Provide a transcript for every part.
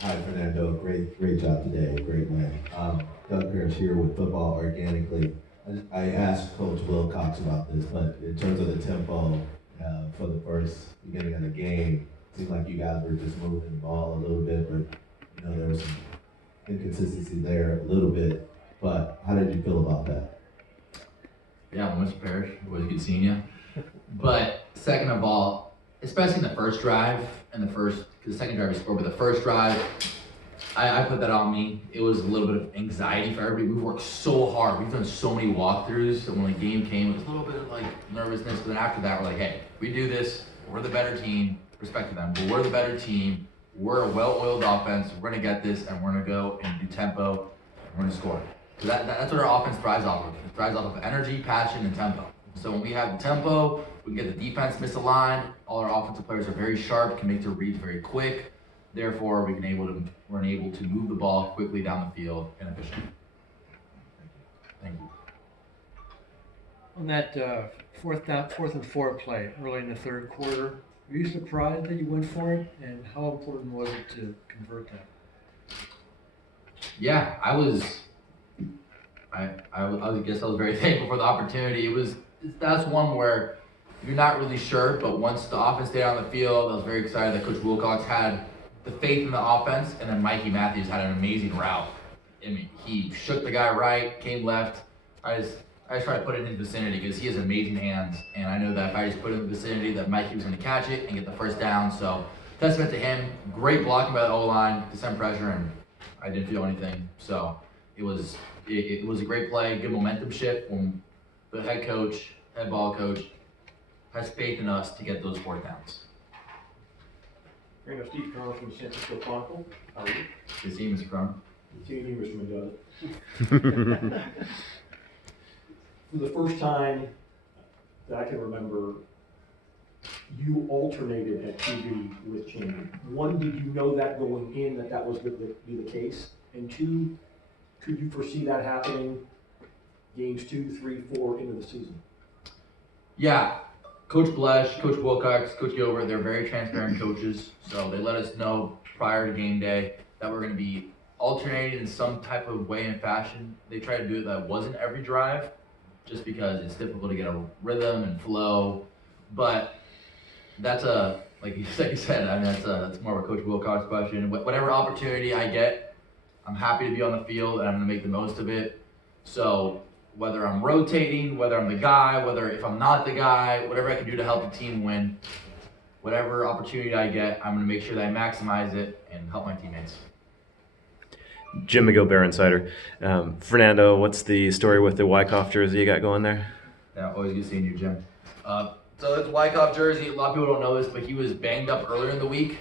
Hi, Fernando. Great job today. Great win. Doug Parrish here with Football Organically. I asked Coach Wilcox about this, but in terms of the tempo for the first beginning of the game, it seemed like you guys were just moving the ball a little bit, but there was some inconsistency there a little bit. But how did you feel about that? Yeah, well, Mr. Parrish, it was good seeing you. But second of all, especially in the first drive and because the second drive we scored, but the first drive, I put that on me. It was a little bit of anxiety for everybody. We've worked so hard. We've done so many walkthroughs, and when the game came, it was a little bit of like nervousness. But then after that, we're like, hey, we do this. We're the better team. Respect to them, but we're the better team. We're a well-oiled offense. We're gonna get this, and we're gonna go and do tempo. And we're gonna score. So that's what our offense thrives off of. It thrives off of energy, passion, and tempo. So when we have the tempo, we can get the defense misaligned. All our offensive players are very sharp, can make their reads very quick. Therefore, we're able to move the ball quickly down the field and efficiently. Thank you. On that fourth and four play early in the third quarter, were you surprised that you went for it? And how important was it to convert that? Yeah, I was. I guess I was very thankful for the opportunity. That's one where you're not really sure, but once the offense stayed on the field, I was very excited that Coach Wilcox had the faith in the offense, and then Mikey Matthews had an amazing route. I mean, he shook the guy right, came left. I just try to put it in his vicinity because he has amazing hands, and I know that if I just put it in the vicinity, that Mikey was going to catch it and get the first down. So, testament to him. Great blocking by the O line to send pressure, and I didn't feel anything. So, it was a great play, good momentum shift when the head ball coach, has faith in us to get those fourth downs. Fernando, Steve Carl from the San Francisco Chronicle. How are you? Good seeing you, Mr. Crum. Good seeing you, Mr. Mendoza. For the first time that I can remember, you alternated at QB with Chandler. One, did you know that going in that was going to be the case? And two, could you foresee that happening games 2, 3, 4 into the season? Yeah, Coach Blesh, Coach Wilcox, Coach Gilbert, they're very transparent coaches. So they let us know prior to game day that we're going to be alternating in some type of way and fashion. They tried to do it that wasn't every drive, just because it's difficult to get a rhythm and flow. But that's like you said, I mean, that's more of a Coach Wilcox question. Whatever opportunity I get, I'm happy to be on the field and I'm going to make the most of it. So whether I'm rotating, whether I'm the guy, whether if I'm not the guy, whatever I can do to help the team win, whatever opportunity I get, I'm going to make sure that I maximize it and help my teammates. Jim McGill, Insider. Fernando, what's the story with the Wyckoff jersey you got going there? Yeah, always good seeing you, Jim. So it's Wyckoff jersey. A lot of people don't know this, but he was banged up earlier in the week,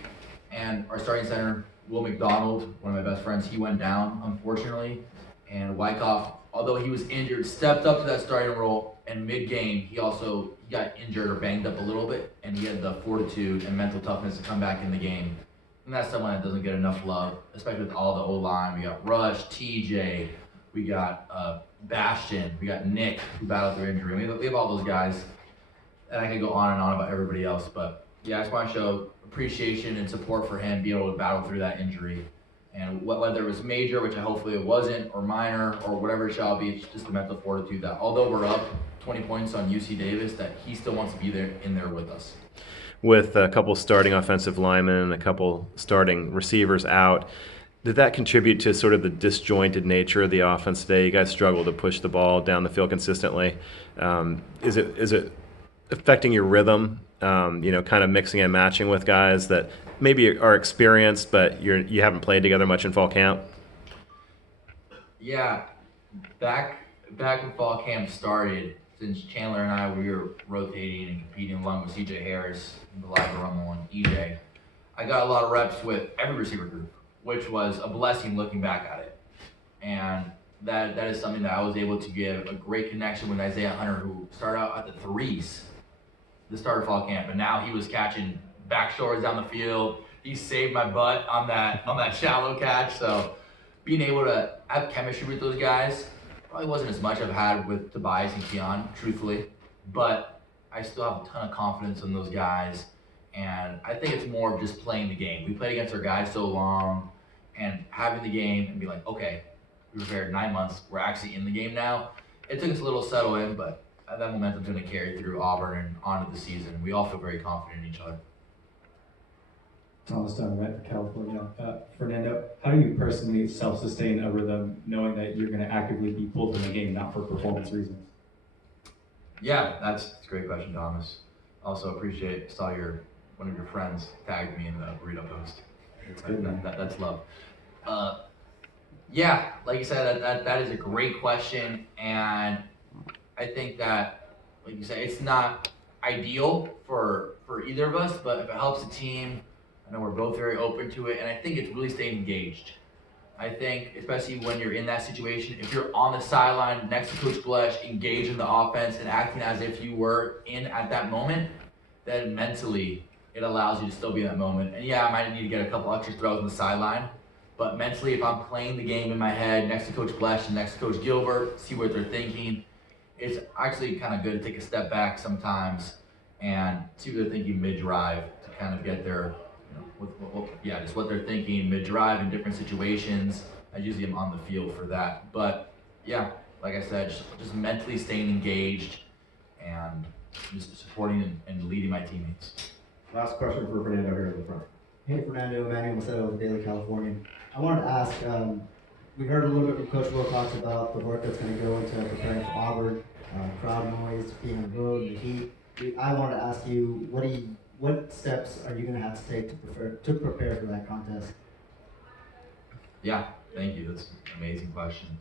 and our starting center, Will McDonald, one of my best friends, he went down, unfortunately. And Wyckoff, although he was injured, stepped up to that starting role, and mid-game, he got injured or banged up a little bit, and he had the fortitude and mental toughness to come back in the game. And that's someone that doesn't get enough love, especially with all the O-line. We got Rush, TJ, we got Bastion, we got Nick, who battled through injury. We have all those guys, and I could go on and on about everybody else. But yeah, I just want to show appreciation and support for him being able to battle through that injury. And whether it was major, which hopefully it wasn't, or minor, or whatever it shall be, it's just the mental fortitude that although we're up 20 points on UC Davis, that he still wants to be in there with us. With a couple starting offensive linemen and a couple starting receivers out, did that contribute to sort of the disjointed nature of the offense today? You guys struggle to push the ball down the field consistently. Is it affecting your rhythm? Kind of mixing and matching with guys that maybe are experienced, but you haven't played together much in fall camp? Yeah, back when fall camp started, since Chandler and I we were rotating and competing along with CJ Harris, the live run one, EJ, I got a lot of reps with every receiver group, which was a blessing looking back at it. And that is something that I was able to give a great connection with Isaiah Hunter, who started out at the threes, the start of fall camp, and now he was catching back shores down the field. He saved my butt on that shallow catch. So being able to have chemistry with those guys probably wasn't as much I've had with Tobias and Keon, truthfully, but I still have a ton of confidence in those guys, and I think it's more of just playing the game. We played against our guys so long. and having the game and be like, okay, we prepared 9 months, we're actually in the game now. It took us a little to settle in, but that momentum's going to carry through Auburn and onto the season. We all feel very confident in each other. Thomas Stone, right, California. Fernando, how do you personally self-sustain a rhythm knowing that you're going to actively be pulled from the game, not for performance reasons? Yeah, that's a great question, Thomas. Also saw one of your friends tagged me in the burrito post. That's love. Yeah, like you said, that is a great question, and I think that, like you said, it's not ideal for either of us, but if it helps the team, I know we're both very open to it, and I think it's really staying engaged. I think, especially when you're in that situation, if you're on the sideline next to Coach Blesh, engaged in the offense and acting as if you were in at that moment, then mentally it allows you to still be in that moment. And yeah, I might need to get a couple extra throws on the sideline, but mentally, if I'm playing the game in my head next to Coach Blesh and next to Coach Gilbert, see what they're thinking, it's actually kind of good to take a step back sometimes and see what they're thinking mid-drive to kind of get their, just what they're thinking mid-drive in different situations. I usually am on the field for that. But yeah, like I said, just mentally staying engaged and just supporting and leading my teammates. Last question for Fernando here in the front. Hey Fernando, Emmanuel Macedo with Daily California. I wanted to ask, we heard a little bit from Coach Wilcox about the work that's going to go into preparing for Auburn, crowd noise, being on the road, the heat. I wanted to ask you, what steps are you going to have to take to prepare for that contest? Yeah, thank you. That's an amazing question.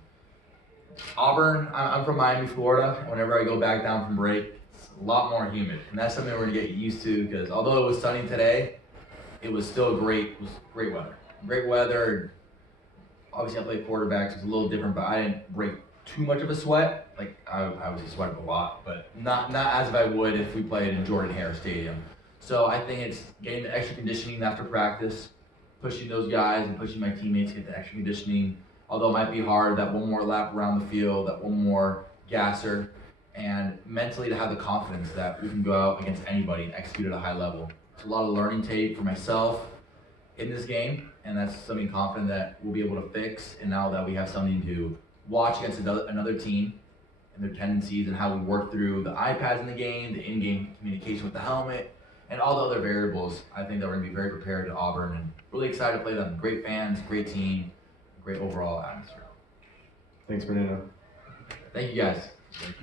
Auburn, I'm from Miami, Florida. Whenever I go back down from break, it's a lot more humid, and that's something we're gonna get used to because although it was sunny today, it was still great weather. Great weather. Obviously, I played quarterback, so it's a little different, but I didn't break too much of a sweat. Like I obviously sweated a lot, but not as if I would if we played in Jordan Hare Stadium. So I think it's getting the extra conditioning after practice, pushing those guys and pushing my teammates to get the extra conditioning. Although it might be hard, that one more lap around the field, that one more gasser, and mentally to have the confidence that we can go out against anybody and execute at a high level. It's a lot of learning tape for myself in this game, and that's something confident that we'll be able to fix. And now that we have something to watch against another team and their tendencies and how we work through the iPads in the game, the in-game communication with the helmet, and all the other variables, I think that we're going to be very prepared at Auburn and really excited to play them. Great fans, great team, great overall atmosphere. Thanks, Fernando. Thank you guys. Thank you.